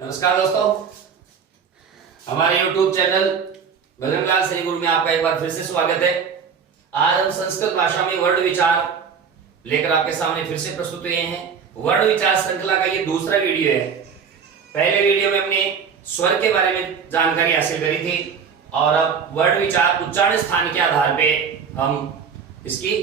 नमस्कार दोस्तों, हमारे YouTube चैनल भजनलाल श्री गुरु में आपका एक बार फिर से स्वागत है। आज हम संस्कृत भाषा में वर्ण विचार लेकर आपके सामने फिर से प्रस्तुत हुए हैं। वर्ण विचार श्रृंखला का ये दूसरा वीडियो है। पहले वीडियो में हमने स्वर के बारे में जानकारी हासिल करी थी और अब वर्ण विचार उच्चारण स्थान के आधार पे हम इसकी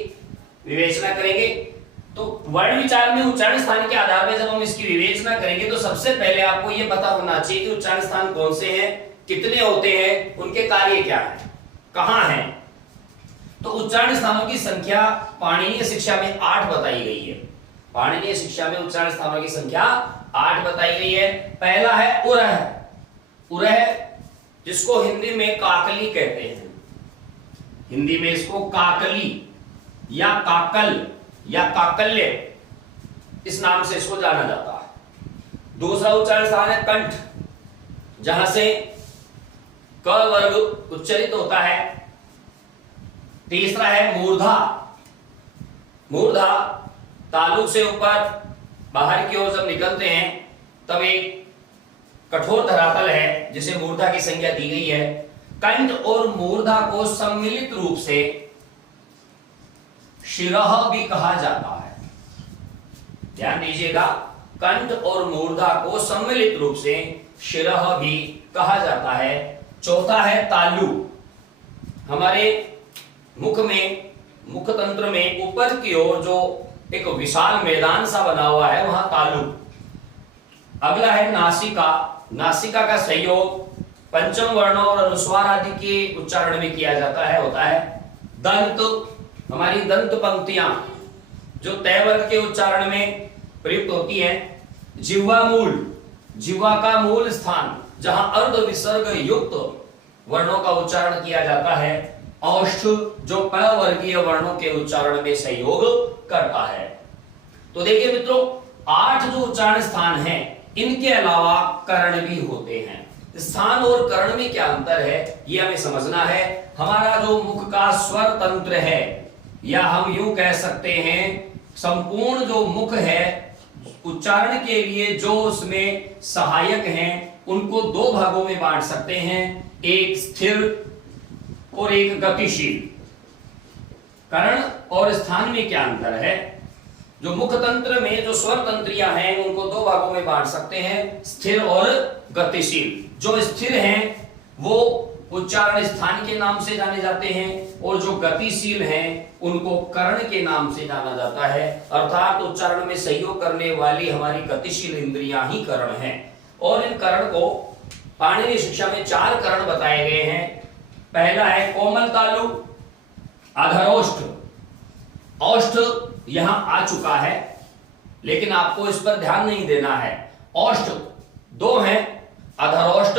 विवेचना करेंगे। तो वर्ण विचार में उच्चारण स्थान के आधार पर जब हम इसकी विवेचना करेंगे तो सबसे पहले आपको यह पता होना चाहिए कि उच्चारण स्थान कौन से हैं, कितने होते हैं, उनके कार्य क्या है, कहां हैं। तो उच्चारण स्थानों की संख्या पाणिनीय शिक्षा में 8 बताई गई है। पाणिनीय शिक्षा में उच्चारण स्थानों की संख्या 8 बताई गई है। पहला है उरह। उरह जिसको हिंदी में काकली कहते हैं। हिंदी में इसको काकली या काकल या काकल्य इस नाम से इसको जाना जाता है। दूसरा उच्चारण स्थान है कंठ, जहां से क वर्ग उच्चारित होता है। तीसरा है मूर्धा। मूर्धा तालु से ऊपर बाहर की ओर जब निकलते हैं तब एक कठोर धरातल है जिसे मूर्धा की संज्ञा दी गई है। कंठ और मूर्धा को सम्मिलित रूप से शिरः भी कहा जाता है। ध्यान दीजिएगा, कंठ और मूर्धा को सम्मिलित रूप से शिरः भी कहा जाता है। चौथा है तालु। हमारे मुख में, मुख तंत्र में ऊपर की ओर जो एक विशाल मैदान सा बना हुआ है वहां तालु। अगला है नासिका। नासिका का संयोग पंचम वर्णों और अनुस्वार आदि के उच्चारण में किया जाता है, होता है। दंत, हमारी दंत पंक्तियां जो तय वर्ग के उच्चारण में प्रयुक्त होती हैं। जिह्वा मूल, जिह्वा का मूल स्थान जहां अर्ध विसर्ग युक्त वर्णों का उच्चारण किया जाता है। औष्ठ जो प वर्गीय वर्णों के उच्चारण में सहयोग करता है। तो देखिए मित्रों, 8 जो उच्चारण स्थान हैं, इनके अलावा कर्ण भी होते हैं। स्थान और कर्ण में क्या अंतर है ये हमें समझना है। हमारा जो मुख का स्वर तंत्र है, या हम यूं कह सकते हैं संपूर्ण जो मुख है, उच्चारण के लिए जो उसमें सहायक हैं, उनको 2 भागों में बांट सकते हैं, एक स्थिर और एक गतिशील। कर्ण और स्थान में क्या अंतर है? जो मुख तंत्र में जो स्वर तंत्रियां हैं उनको 2 भागों में बांट सकते हैं, स्थिर और गतिशील। जो स्थिर हैं वो उच्चारण स्थान के नाम से जाने जाते हैं और जो गतिशील हैं उनको कर्ण के नाम से जाना जाता है। अर्थात उच्चारण में सहयोग करने वाली हमारी गतिशील इंद्रियां ही कर्ण हैं। और इन कर्ण को पाणिनीय शिक्षा में 4 कर्ण बताए गए हैं। पहला है कोमल तालु, अधरोष्ठ। औष्ठ यहां आ चुका है लेकिन आपको इस पर ध्यान नहीं देना है। औष्ठ 2 हैं, अधरोष्ठ,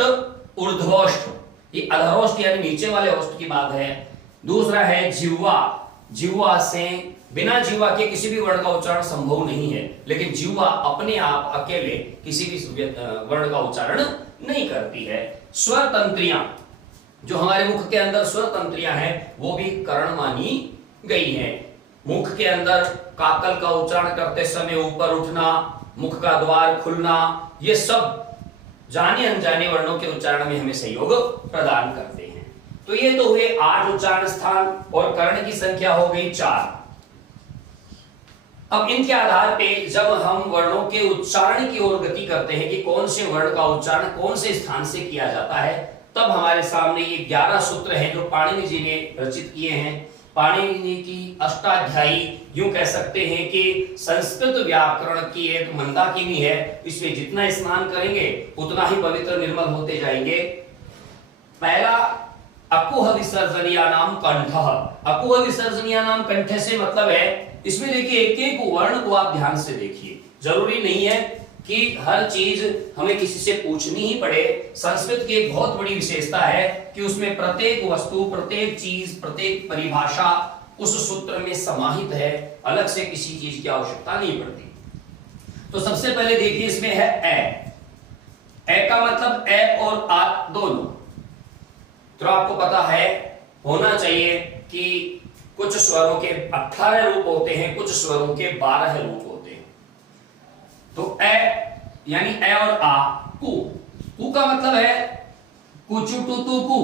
ऊर्ध्वोष्ठ। ये अधरोष्ठ यानी नीचे वाले ओष्ठ की बात है। दूसरा है जिह्वा। जिह्वा से बिना जिह्वा के किसी भी वर्ण का उच्चारण संभव नहीं है, लेकिन जिह्वा अपने आप अकेले किसी भी वर्ण का उच्चारण नहीं करती है। स्वर तंत्रियां जो हमारे मुख के अंदर स्वर तंत्रियां हैं वो भी कर्ण मानी गई हैं। मुख के अंदर काकल का उच्चारण करते समय ऊपर उठना, मुख का द्वार खुलना, ये सब जाने अनजाने वर्णों के उच्चारण में हमें सहयोग प्रदान करते हैं। तो ये तो हुए 8 उच्चारण स्थान और कर्ण की संख्या हो गई 4। अब इनके आधार पे जब हम वर्णों के उच्चारण की ओर गति करते हैं कि कौन से वर्ण का उच्चारण कौन से स्थान से किया जाता है, तब हमारे सामने ये 11 सूत्र हैं जो पाणिनि जी ने रचित किए हैं। पाणिनि की अष्टाध्यायी यूं कह सकते हैं कि संस्कृत व्याकरण की एक मंदाकिनी है। इसमें जितना स्नान करेंगे उतना ही पवित्र निर्मल होते जाएंगे। पहला अकुह विसर्जनीया नाम कंठ। अकुह विसर्जनीया नाम कंठ से मतलब है, इसमें देखिए एक एक वर्ण को आप ध्यान से देखिए। जरूरी नहीं है कि हर चीज हमें किसी से पूछनी ही पड़े। संस्कृत की एक बहुत बड़ी विशेषता है कि उसमें प्रत्येक वस्तु, प्रत्येक चीज, प्रत्येक परिभाषा उस सूत्र में समाहित है। अलग से किसी चीज की आवश्यकता नहीं पड़ती। तो सबसे पहले देखिए इसमें है ए। ए का मतलब ए और आ दोनों। तो आपको पता है होना चाहिए कि कुछ स्वरों के 18 रूप होते हैं, कुछ स्वरों के 12 रूप होते हैं। तो ए यानी ए और आ कु। कु का मतलब है कुचुटुतुकु।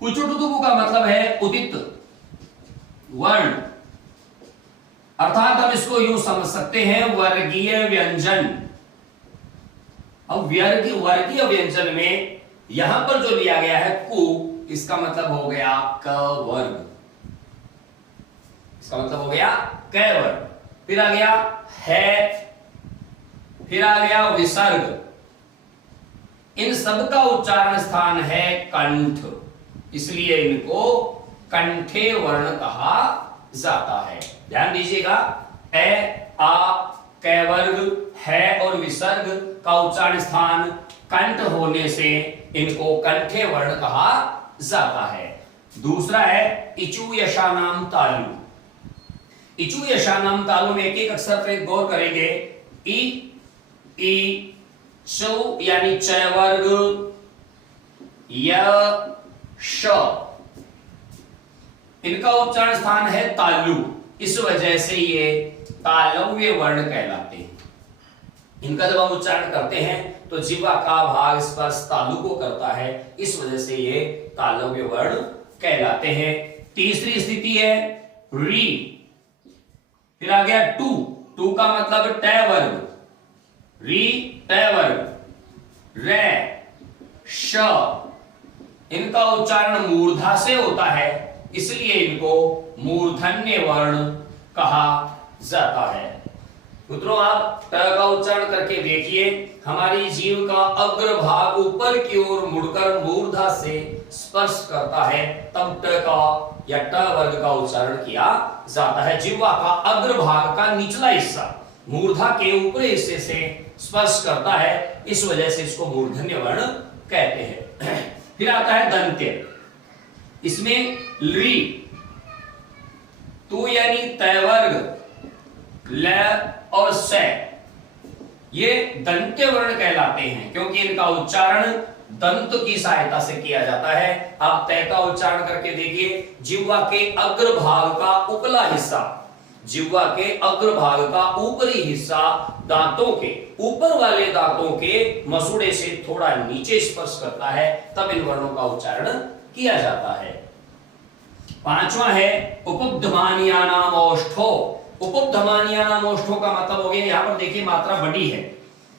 कुचुटुतुकु का मतलब है उदित वर्ण, अर्थात हम इसको यूं समझ सकते हैं वर्गीय व्यंजन। अब वर्गीय व्यंजन में यहां पर जो लिया गया है कु, इसका मतलब हो गया क वर्ग, इसका मतलब हो गया क वर्ग। फिर आ गया है, फिर आ गया विसर्ग, इन सब का उच्चारण स्थान है कंठ, इसलिए इनको कंठे वर्ण कहा जाता है। ध्यान दीजिएगा, ए आ कै वर्ग है और विसर्ग का उच्चारण स्थान कंठ होने से इनको कंठे वर्ण कहा जाता है। दूसरा है इचु यशानाम तालु। इचु यशानाम तालु में एक एक अक्षर पर गौर करेंगे। ई चौ यानी च वर्ग, य श, इनका उच्चारण स्थान है तालु, इस वजह से ये तालव्य वर्ण कहलाते हैं। इनका जब हम उच्चारण करते हैं तो जिह्वा का भाग स्पर्श तालु को करता है, इस वजह से ये तालव्य वर्ण कहलाते हैं। तीसरी स्थिति है री, फिर आ गया टू। टू का मतलब ट वर्ग, री ट वर्ग, रे श, इनका उच्चारण मूर्धा से होता है, इसलिए इनको मूर्धन्य वर्ण कहा जाता है। मित्रों, आप ट का उच्चारण करके देखिए, हमारी जीभ का अग्र भाग ऊपर की ओर मुड़कर मूर्धा से स्पर्श करता है, तब ट का या ट वर्ग का उच्चारण किया जाता है। जिह्वा का अग्र भाग का निचला हिस्सा मूर्धा के ऊपरी हिस्से से स्पर्श करता है, इस वजह से इसको मूर्धन्य वर्ण कहते हैं। फिर आता है दंत्य, इसमें ली, तू यानी तय वर्ग, ल और स, ये दंत्य वर्ण कहलाते हैं, क्योंकि इनका उच्चारण दंत की सहायता से किया जाता है। आप तय का उच्चारण करके देखिए, जिह्वा के अग्र भाग का उपला हिस्सा, जिह्वा के अग्र भाग का ऊपरी हिस्सा दांतों के ऊपर वाले दांतों के मसूड़े से थोड़ा नीचे स्पर्श करता है, तब इन वर्णों का उच्चारण किया जाता है। पांचवा है उपब्धमानियानाम ओष्ठो। उपब्धमानियानाम ओष्ठो का मतलब हो गया, यहां पर देखिए मात्रा बड़ी है,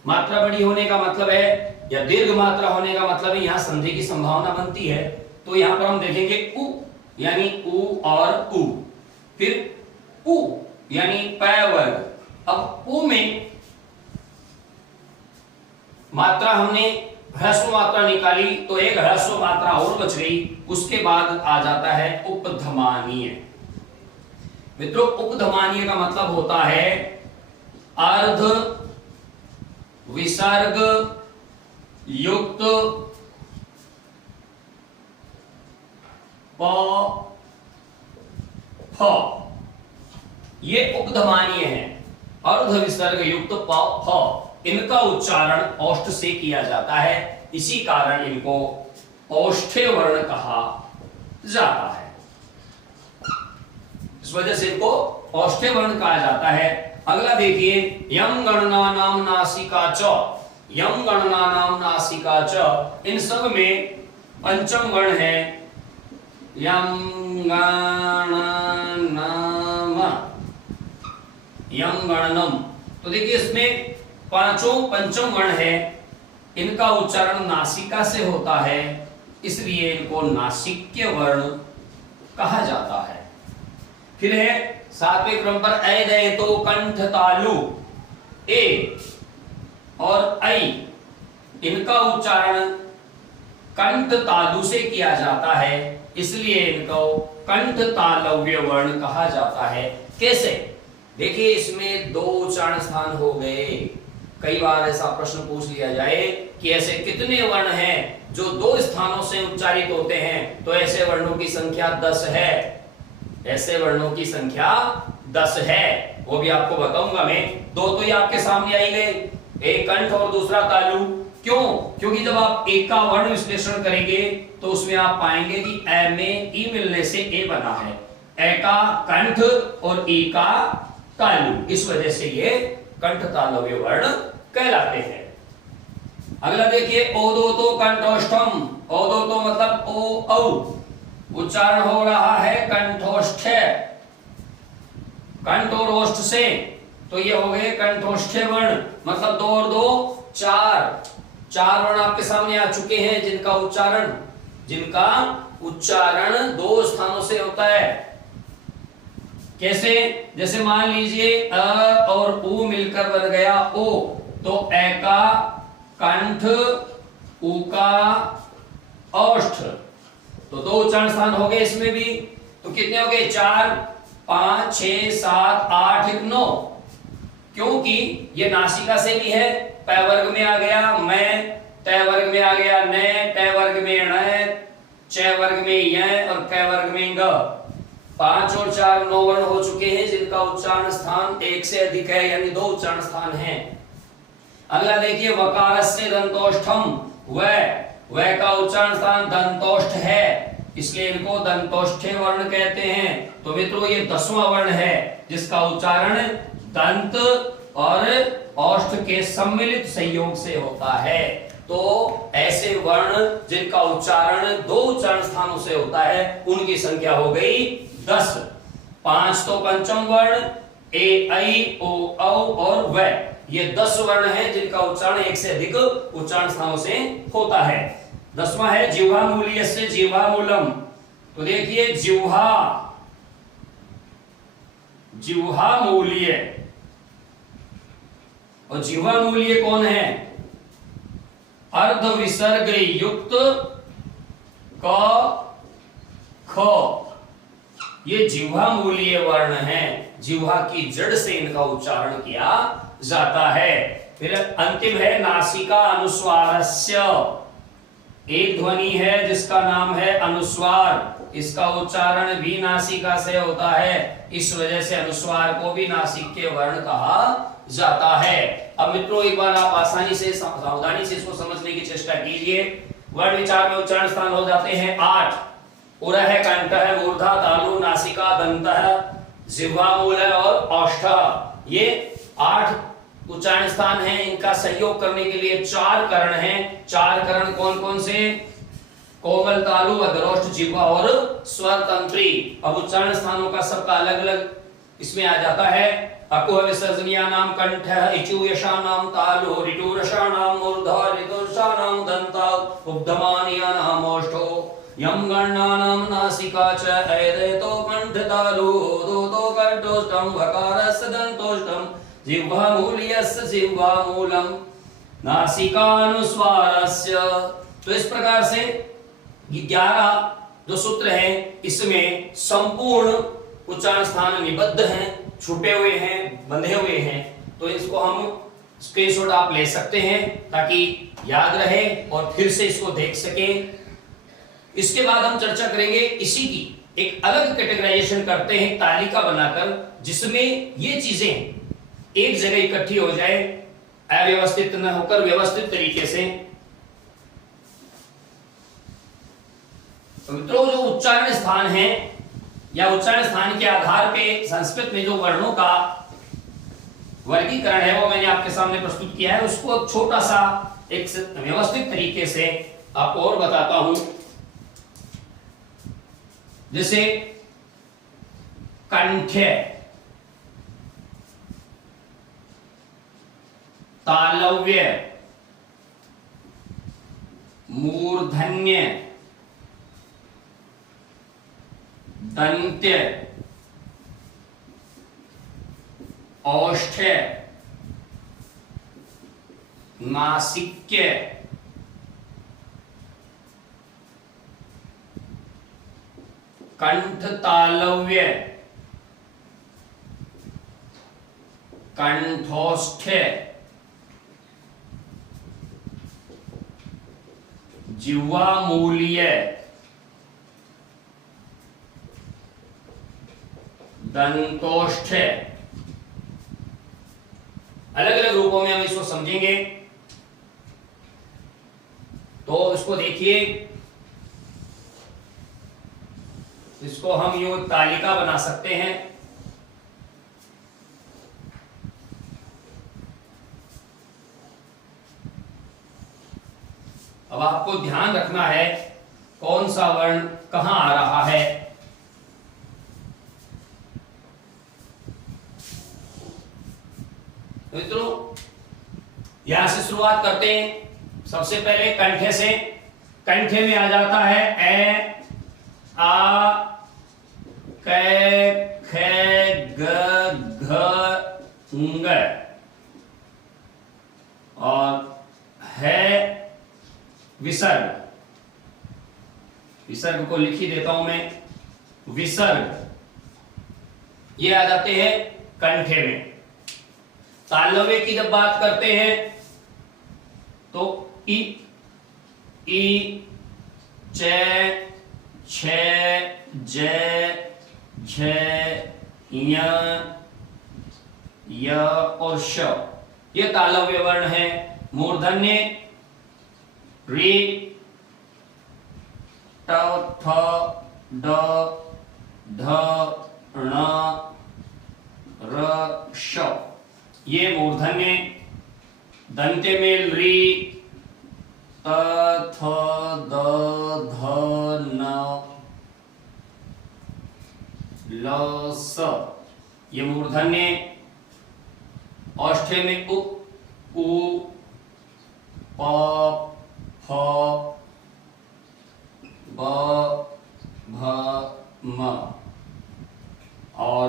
मात्रा बड़ी होने का मतलब है या दीर्घ मात्रा होने का मतलब है यहां संधि की संभावना बनती है। तो यहां पर हम देखेंगे उ यानी उ और उ, फिर उ यानी पै वर्ग। अब उ में मात्रा हमने ह्रस्व मात्रा निकाली तो एक ह्रस्व मात्रा और बच गई, उसके बाद आ जाता है उपधमानीय। मित्रों, उपधमानीय का मतलब होता है अर्ध विसर्ग युक्त प फ, ये उपधमानीय है, अर्ध विसर्ग युक्त प फ, इनका उच्चारण ओष्ठ से किया जाता है, इसी कारण इनको ओष्ठ्य वर्ण कहा जाता है। इस वजह से इनको ओष्ठ्य वर्ण कहा जाता है। अगला देखिए, यम गणना नाम नासिका च, यम गणना नाम नासिका च, इन सब में पंचम गण है यम गणनम, यम गणनम। तो देखिए इसमें पांचों पंचम गण है, इनका उच्चारण नासिका से होता है, इसलिए इनको नासिक्य वर्ण कहा जाता है। फिर है सातवें क्रम पर ऐ दे तो कंठ तालु, ए और ऐ, इनका उच्चारण कंठ तालु से किया जाता है, इसलिए इनको कंठ तालव्य वर्ण कहा जाता है। कैसे? देखिए इसमें दो उच्चारण स्थान हो गए। कई बार ऐसा प्रश्न पूछ लिया जाए कि ऐसे कितने वर्ण हैं जो दो स्थानों से उच्चारित होते हैं, तो ऐसे वर्णों की संख्या 10 है, ऐसे वर्णों की संख्या 10 है, वो भी आपको बताऊंगा मैं। दो तो ये आपके सामने आई गए, एक कंठ और दूसरा तालु। क्यों? क्योंकि जब आप ए का वर्ण विश्लेषण करेंगे तो उसमें आप पाएंगे कि ए में ई मिलने से ए बना है, ए का कंठ और ई का तालु, इस वजह से ये कंठ तालव्य वर्ण कहलाते हैं। अगला देखिए ओदोतो कंठोष्ठम। ओदोतो मतलब ओ औ, उच्चारण हो रहा है कंठोष्ठ, कंठ और ओष्ठ से, तो ये हो गए कंठोष्ठ वर्ण, मतलब 2 और 2 4, 4 वर्ण आपके सामने आ चुके हैं जिनका उच्चारण 2 स्थानों से होता है। कैसे? जैसे मान लीजिए अ और उ मिलकर बन गया ओ, तो ए का कंठ, उ का ओष्ठ, तो 2 उच्चारण स्थान हो गए इसमें भी। तो कितने हो गए? 4 5 6 7 8 1 9, क्योंकि ये नासिका से भी है, पै वर्ग में आ गया मैं, तै वर्ग में आ गया न, टै वर्ग में ण, चै वर्ग में य और कै वर्ग में ग। 5 और 4 9 वर्ण हो चुके हैं जिनका उच्चारण स्थान 1 से अधिक है, यानी 2 उच्चारण स्थान हैं। अगला देखिए वकारस्य दंतोष्ठम, वह का उच्चारण स्थान दंतोष्ठ है, इसलिए इनको दंतोष्ठे वर्ण कहते हैं। तो मित्रों ये 10वां वर्ण है जिसका उच्चारण दंत और ओष्ठ के सम्मिलित संयोग से होता है। तो ऐसे वर्ण जिनका उच्चारण 2 उच्चारण स्थानों से होता है उनकी संख्या हो गई 10। 5 तो पंचम वर्ण ए ऐ ओ औ और व, ये 10 वर्ण हैं जिनका उच्चारण 1 से अधिक उच्चारण स्थानों से होता है। 10वां है जिह्वा मूल्यस्य जिह्वा मूलम। तो देखिए जिह्वा मूल्य, और जिह्वा मूल्य कौन है? अर्ध विसर्ग युक्त क ख, ये जिह्वा मूल्य वर्ण है, जिह्वा की जड़ से इनका उच्चारण किया जाता है। फिर अंतिम है नासिका अनुस्वारस्य, एक ध्वनि है जिसका नाम है अनुस्वार, इसका उच्चारण भी नासिका से होता है, इस वजह से अनुस्वार को भी नासिक के वर्ण कहा जाता है। अब मित्रों एक बार आप आसानी से सावधानी से इसको समझने की चेष्टा कीजिए। वर्ण विचार में उच्चारण स्थान हो जाते हैं 8। उरः है, कंठ है, मूर्धा, तालु, नासिका, दंत, जिह्वा मूल और ओष्ठ, ये 8 उच्चारण स्थान हैं। इनका सहयोग करने के लिए 4 कर्ण हैं। 4 कर्ण कौन कौन से? कोमल, तालु, अधरोष्ठ, जिह्वा और स्वर तंत्री। अब उच्चारण स्थानों का सबका अलग अलग इसमें आ जाता है। अकुह विसर्जनीयानाम कंठः, इचुयशानाम तालु, ऋटुरसानाम मूर्धा, ऋतुरसानाम दंता, उब्धमानीयानाम ओष्ठो, यम गणानाम नासिका च, ऐदेतो कंठ तालु, दोतो कंठोष्ठम, वकारस्य दंतोष्ठम, जिह्वा मूल्यस्य जिह्वा मूलम, नासिकानुस्वारस्य। तो इस प्रकार से 11 जो सूत्र हैं इसमें संपूर्ण उच्चारण स्थान निबद्ध हैं, छुपे हुए हैं, बंधे हुए हैं। तो इसको हम स्क्रीनशॉट आप ले सकते हैं ताकि याद रहे और फिर से इसको देख सकें। इसके बाद हम चर्चा करेंगे इसी की एक अलग कैटेगराइजेशन करते हैं तालिका बनाकर, जिसमें ये चीजें एक जगह इकट्ठी हो जाए, अव्यवस्थित न होकर व्यवस्थित तरीके से। मित्रों जो उच्चारण स्थान है या उच्चारण स्थान के आधार पे संस्कृत में जो वर्णों का वर्गीकरण है वो मैंने आपके सामने प्रस्तुत किया है। उसको छोटा सा एक व्यवस्थित तरीके से आपको और बताता हूं। जैसे कंठ्य, तालव्य, मूर्धन्य, दंत्य, औष्ठ्य, नासिक्य, कंठ तालव्य, कंठोष्ठ्य, जिह्वा मूल्य, दंतोष्ठ्य। अलग अलग रूपों में हम इसको समझेंगे। तो इसको देखिए, इसको हम यूं तालिका बना सकते हैं। 1 ध्यान रखना है कौन सा वर्ण कहां आ रहा है। मित्रों यहां से शुरुआत करते हैं। सबसे पहले कंठे से। कंठे में आ जाता है ए आ कै खे ग घ ङ और है विसर्ग। विसर्ग को लिख ही देता हूं मैं, विसर्ग ये आ जाते हैं कंठे में। तालव्य की जब बात करते हैं तो ई च छ ज झ य और श ये तालव्य वर्ण है। मूर्धन्य रे ट थ ड ध ण र श ये मूर्धन्य। दंत्य में री त थ द ध न ल स ये मूर्धन्य। औष्ठ्य में उ प फ ब भ म और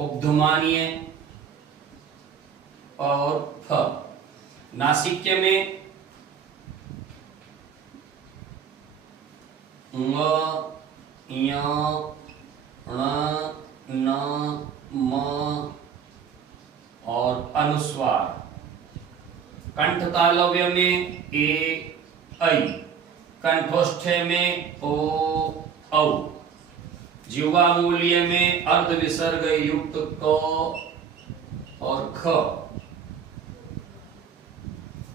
उपधमानीय और फ। नासिक्य में ङ य ण न म और अनुस्वार। कंठ तालव्य में ए ऐ। कंठोष्ठ्य में ओ औ। जिह्वा मूल्य में अर्ध विसर्ग युक्त क और ख।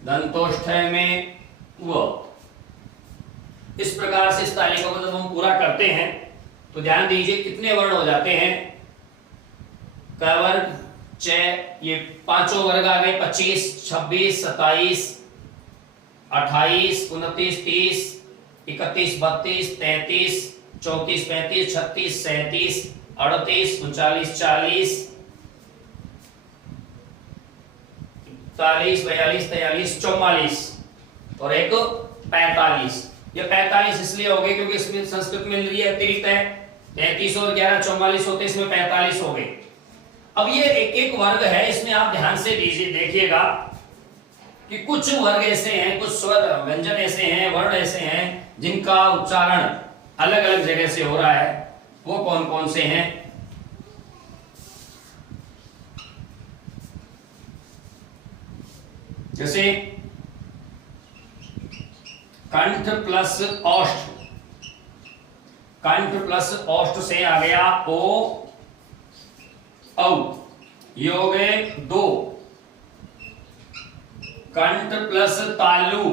दंतोष्ठ्य में व। इस प्रकार से इस तालिका को जब हम पूरा करते हैं तो ध्यान दीजिए कितने वर्ण हो जाते हैं। क वर्ग च ये पांचों वर्ग आ गए 25, 26, 27, 28, 29, 30, 31, 32, 33, 34, 35, 36, 37, 38, 39, 40, 41, 42, 43, 44 और एक 45। ये 45 इसलिए हो गए क्योंकि इसमें संस्कृत में इंद्रिय अतिरिक्त है। 33 और 11 44 होते, इसमें 45 हो गए। अब ये एक एक वर्ग है, इसमें आप ध्यान से देखिएगा कि कुछ वर्ग ऐसे हैं, कुछ स्वर व्यंजन ऐसे हैं, वर्ण ऐसे हैं जिनका उच्चारण अलग अलग जगह से हो रहा है। वो कौन कौन से हैं? जैसे कंठ प्लस औष्ठ। कंठ प्लस औष्ठ से आ गया ओ औ, ये हो गए 2। कंठ प्लस तालु,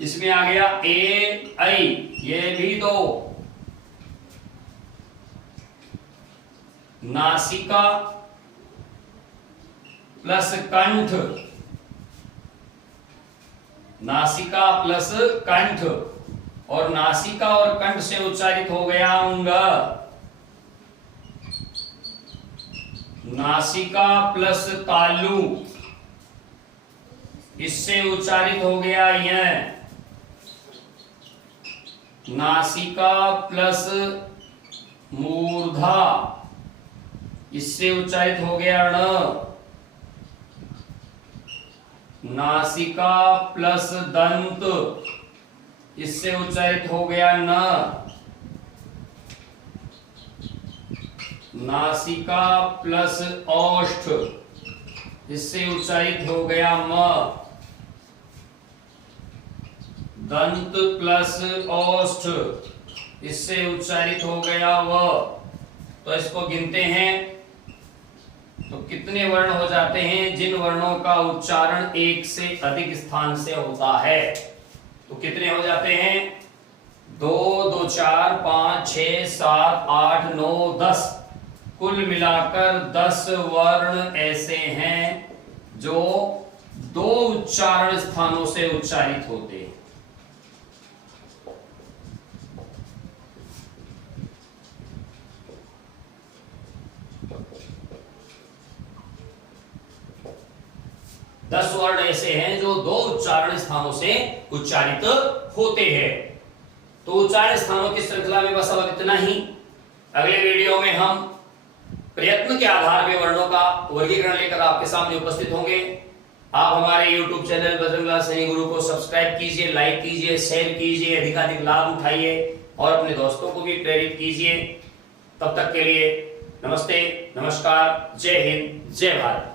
इसमें आ गया ए ऐ, ये भी 2। नासिका प्लस कंठ, नासिका प्लस कंठ और नासिका और कंठ से उच्चारित हो गया अंग। नासिका प्लस तालु, इससे उच्चारित हो गया य। नासिका प्लस मूर्धा, इससे उच्चारित हो गया ण। नासिका प्लस दंत, इससे उच्चारित हो गया न। नासिका प्लस औष्ठ, इससे उच्चारित हो गया म। दंत प्लस औष्ठ, इससे उच्चारित हो गया व। तो इसको गिनते हैं तो कितने वर्ण हो जाते हैं? जिन वर्णों का उच्चारण एक से अधिक स्थान से होता है तो कितने हो जाते हैं? 2, 2, 4, 5, 6, 7, 8, 9, 10। कुल मिलाकर 10 वर्ण ऐसे हैं जो 2 उच्चारण स्थानों से उच्चारित होते हैं। ऐसे हैं जो दो उच्चारण स्थानों से उच्चारित होते हैं। तो उच्चारण स्थानों की श्रृंखला में बस अब इतना ही। अगले वीडियो में हम प्रयत्न के आधार पर वर्णों का वर्गीकरण लेकर आपके सामने उपस्थित होंगे। आप हमारे YouTube चैनल बजरंगलाल सैनी गुरु को सब्सक्राइब कीजिए, लाइक कीजिए, शेयर कीजिए, अधिकाधिक लाभ उठाइए और अपने दोस्तों को भी प्रेरित कीजिए। तब तक के लिए नमस्ते, नमस्कार, जय हिंद, जय भारत।